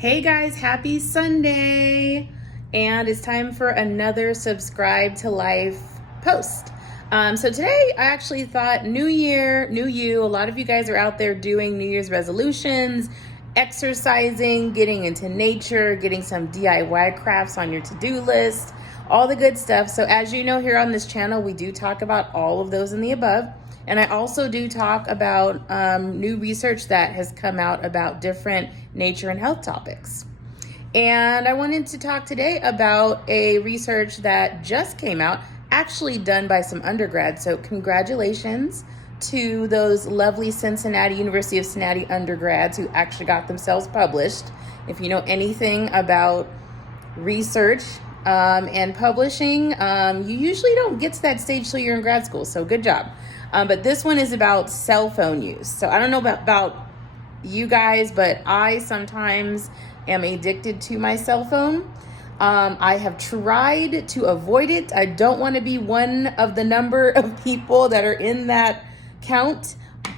Hey guys, happy Sunday! And it's time for another Subscribe to Life post. So today I actually thought new year, new you. A lot of you guys are out there doing New Year's resolutions, exercising, getting into nature, getting some DIY crafts on your to-do list, all the good stuff. So as you know, here on this channel, we do talk about all of those and the above. And I also do talk about new research that has come out about different nature and health topics. And I wanted to talk today about a research that just came out, actually done by some undergrads. So congratulations to those lovely University of Cincinnati undergrads who actually got themselves published. If you know anything about research and publishing, you usually don't get to that stage till you're in grad school. So good job. But this one is about cell phone use. So I don't know about you guys, but I sometimes am addicted to my cell phone. I have tried to avoid it. I don't want to be one of the number of people that are in that count.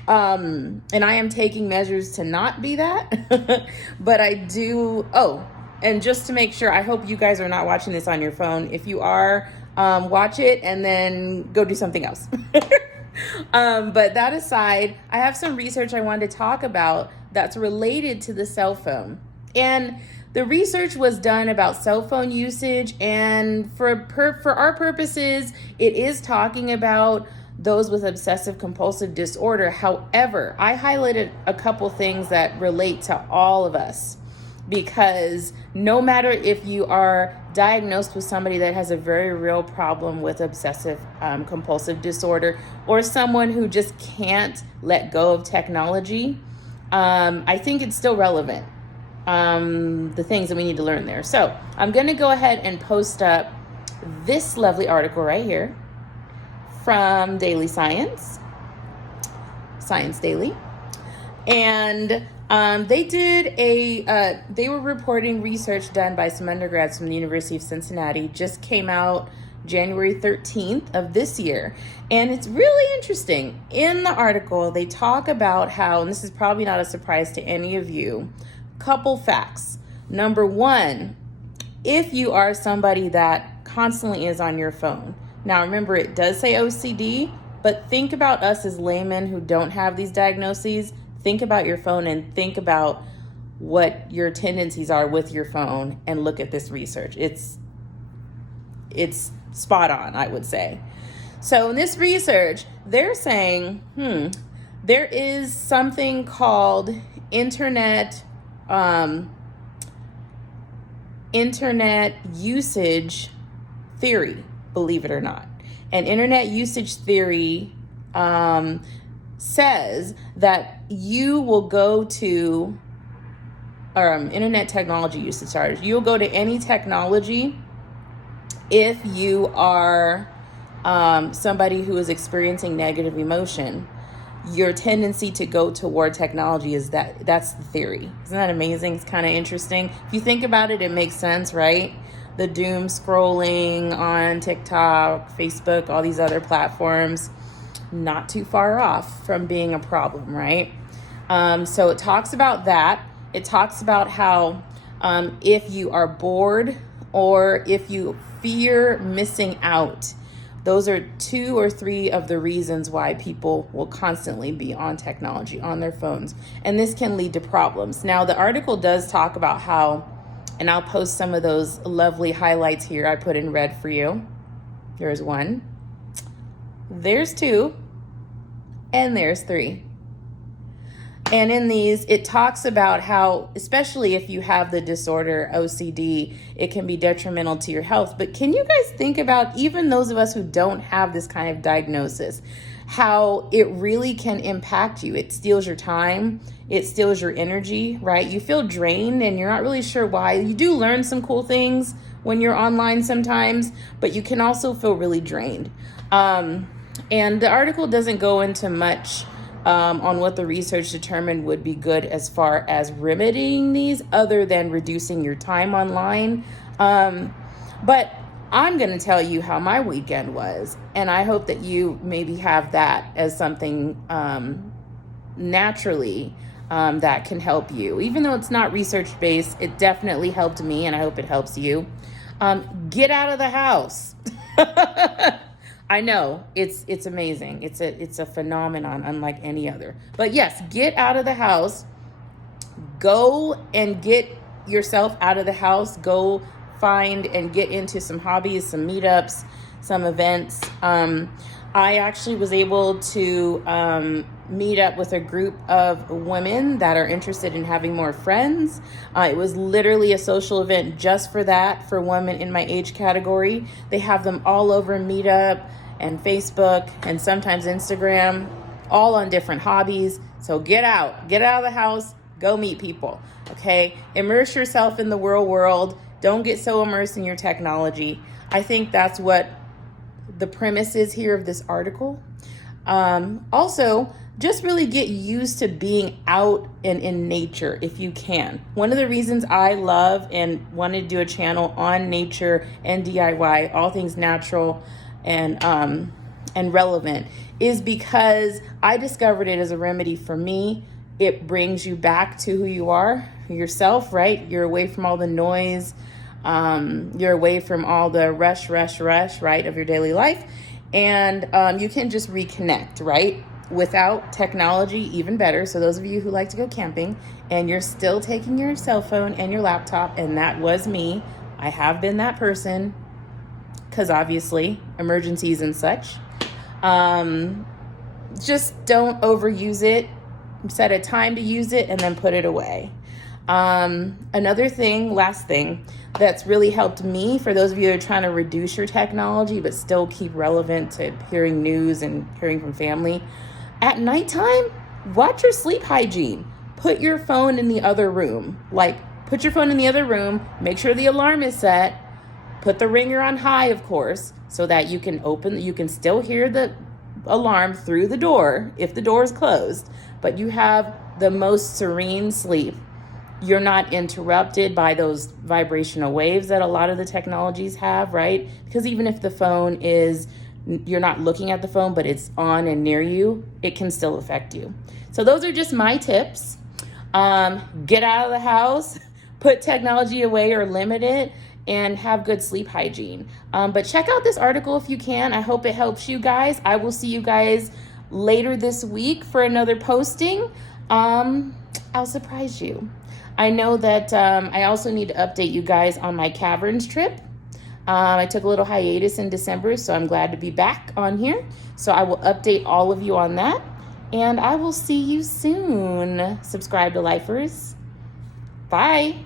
And I am taking measures to not be that. But I do. Oh, and just to make sure, I hope you guys are not watching this on your phone. If you are, watch it and then go do something else. But that aside, I have some research I wanted to talk about that's related to the cell phone. And the research was done about cell phone usage, and for our purposes, it is talking about those with obsessive compulsive disorder. However, I highlighted a couple things that relate to all of us, because no matter if you are diagnosed with somebody that has a very real problem with obsessive compulsive disorder, or someone who just can't let go of technology, I think it's still relevant, the things that we need to learn there. So I'm going to go ahead and post up this lovely article right here from Daily Science Daily. And they were reporting research done by some undergrads from the University of Cincinnati, just came out January 13th of this year. And it's really interesting. In the article, they talk about how, and this is probably not a surprise to any of you, couple facts. Number one, if you are somebody that constantly is on your phone. Now remember, it does say OCD, but think about us as laymen who don't have these diagnoses. Think about your phone and think about what your tendencies are with your phone and look at this research. It's spot on, I would say. So in this research, they're saying, there is something called internet usage theory, believe it or not. And internet usage theory says that you will go to internet technology usage. Sorry, you'll go to any technology if you are somebody who is experiencing negative emotion. Your tendency to go toward technology is that's the theory. Isn't that amazing? It's kind of interesting. If you think about it, it makes sense, right? The doom scrolling on TikTok, Facebook, all these other platforms, not too far off from being a problem, right? So it talks about that. It talks about how if you are bored or if you fear missing out, those are 2 or 3 of the reasons why people will constantly be on technology, on their phones. And this can lead to problems. Now, the article does talk about how, and I'll post some of those lovely highlights here I put in red for you. There's 1, there's 2, and there's 3. And in these, it talks about how, especially if you have the disorder OCD, it can be detrimental to your health. But can you guys think about, even those of us who don't have this kind of diagnosis, how it really can impact you? It steals your time. It steals your energy, right? You feel drained and you're not really sure why. You do learn some cool things when you're online sometimes, but you can also feel really drained. And the article doesn't go into much on what the research determined would be good as far as remedying these, other than reducing your time online. But I'm going to tell you how my weekend was, and I hope that you maybe have that as something naturally that can help you. Even though it's not research-based, it definitely helped me, and I hope it helps you. Get out of the house. I know it's amazing. It's a phenomenon unlike any other. But yes, get out of the house. Go and get yourself out of the house. Go find and get into some hobbies, some meetups, some events. I actually was able to meet up with a group of women that are interested in having more friends. It was literally a social event just for that, for women in my age category. They have them all over Meetup and Facebook and sometimes Instagram, all on different hobbies. So get out of the house, go meet people, okay? Immerse yourself in the real world. Don't get so immersed in your technology. I think that's what the premise is here of this article. Also, just really get used to being out and in nature if you can. One of the reasons I love and wanted to do a channel on nature and DIY, all things natural and relevant, is because I discovered it as a remedy for me. It brings you back to who you are, yourself, right? You're away from all the noise. You're away from all the rush, right, of your daily life. And you can just reconnect, right? Without technology, even better. So those of you who like to go camping and you're still taking your cell phone and your laptop, and that was me. I have been that person because obviously emergencies and such. Just don't overuse it. Set a time to use it and then put it away. Another thing, last thing, that's really helped me, for those of you who are trying to reduce your technology but still keep relevant to hearing news and hearing from family, at nighttime, watch your sleep hygiene. Put your phone in the other room. Put your phone in the other room, make sure the alarm is set, put the ringer on high, of course, so that you can still hear the alarm through the door if the door is closed, but you have the most serene sleep. You're not interrupted by those vibrational waves that a lot of the technologies have, right? Because even if the phone you're not looking at the phone, but it's on and near you, it can still affect you. So those are just my tips. Get out of the house, put technology away or limit it, and have good sleep hygiene. But check out this article if you can. I hope it helps you guys. I will see you guys later this week for another posting. I'll surprise you. I know that I also need to update you guys on my caverns trip. I took a little hiatus in December, so I'm glad to be back on here. So I will update all of you on that, and I will see you soon. Subscribe to Lifers. Bye.